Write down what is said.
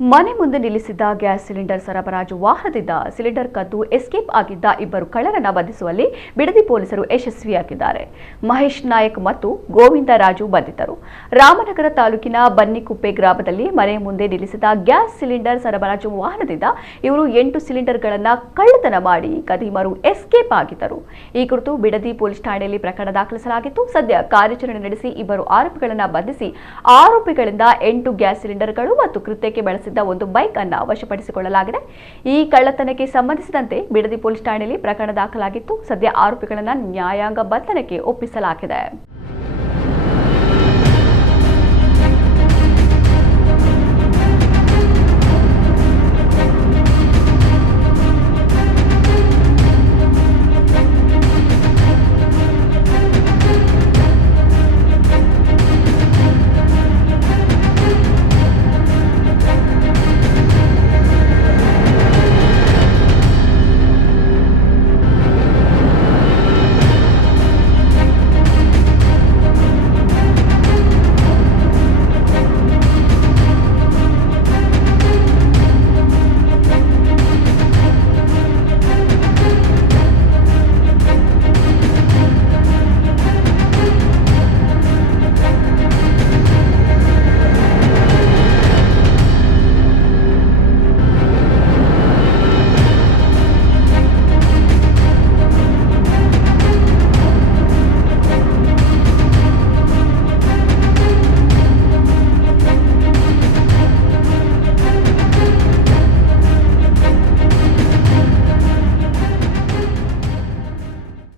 ಮನೆ ಮುಂದೆ ನಿಲ್ಲಿಸಿದ್ದ gas cylinder ಸರಬರಾಜು ವಾಹನದಿಂದ ಸಿಲಿಂಡರ್ ಕದ್ದು ಎಸ್ಕೇಪ್ ಆಗಿದ್ದ ಇಬ್ಬರು ಕಳ್ಳರನ್ನ ಬಂಧಿಸುವಲ್ಲಿ ಬಿಡದಿ ಪೊಲೀಸರು ಯಶಸ್ವಿಯಾಗಿದ್ದಾರೆ. ಮಹೇಶ್ ನಾಯಕ್ ಮತ್ತು ಗೋವಿಂದ ರಾಜು ಬಂಧಿತರು. ರಾಮನಗರ ತಾಲೂಕಿನ ಬನ್ನಿಕುಪ್ಪೆ ಗ್ರಾಮದಲ್ಲಿ ಮನೆ ಮುಂದೆ ನಿಲ್ಲಿಸಿದ ಗ್ಯಾಸ್ ಸಿಲಿಂಡರ್ ಸರಬರಾಜು ವಾಹನದಿಂದ ಇವರು 8 ಸಿಲಿಂಡರ್ಗಳನ್ನು ಕಳ್ಳತನ ಮಾಡಿ ಕದೀಮರು ಎಸ್ಕೇಪ್ ಆಗಿದ್ದರು. ಈ ಕುರಿತು ಬಿಡದಿ ಪೊಲೀಸ್ ಠಾಣೆಯಲ್ಲಿ ಪ್ರಕರಣ ದಾಖಲಿಸಲಾಗಿತ್ತು. ಸದ್ಯ ಕಾರ್ಯಾಚರಣೆ ನಡೆಸಿ ಇಬ್ಬರು ಆರೋಪಿಗಳನ್ನು ಬಂಧಿಸಿ ಆರೋಪಿಗಳಿಂದ 8 ಗ್ಯಾಸ್ ಸಿಲಿಂಡರ್ಗಳು ಮತ್ತು ಕೃತ್ಯಕ್ಕೆ ಬಳಸಿದ ಒಂದು ಬೈಕ್ ಅನ್ನು ವಶಪಡಿಸಿಕೊಳ್ಳಲಾಗಿದೆ. ಈ ಕಳ್ಳತನಕ್ಕೆ ಸಂಬಂಧಿಸಿದಂತೆ ಬಿಡದಿ ಪೊಲೀಸ್ ಠಾಣೆಯಲ್ಲಿ ಪ್ರಕರಣ ದಾಖಲಾಗಿತ್ತು. ಸದ್ಯ ಆರೋಪಿಗಳನ್ನು ನ್ಯಾಯಾಂಗ ಬಂಧನಕ್ಕೆ ಒಪ್ಪಿಸಲಾಗಿದೆ.